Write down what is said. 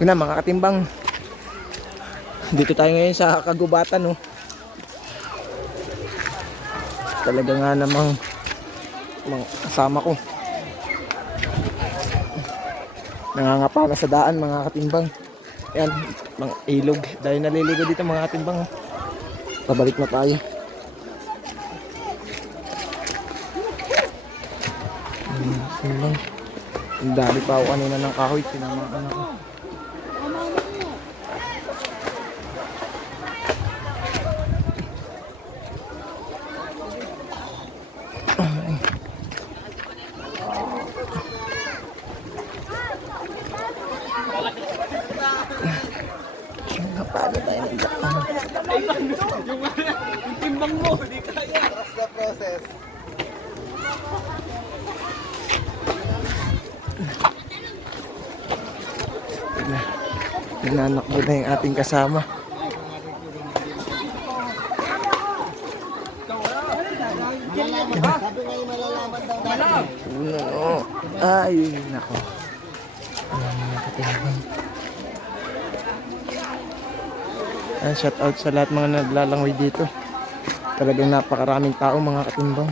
Yun na mga katimbang. Dito tayo ngayon sa kagubatan, no. Talaga nga namang mga kasama ko nangangapa na sa daan mga katimbang. Ayan, mga ilog. Dahil naliligo dito mga katimbang. Pabalik na tayo. Katimbang. Ang dali pa ako kanina ng kahoy. Tinamaan ako. Paano tayo ng Yung timbang mo, hindi kaya. Trust the process. Nananakbo na yung ating kasama. Sabi nga yung malalaman daw natin. No. Ay, nako. Shout out sa lahat mga naglalangoy dito. Talagang napakaraming tao mga katimbang.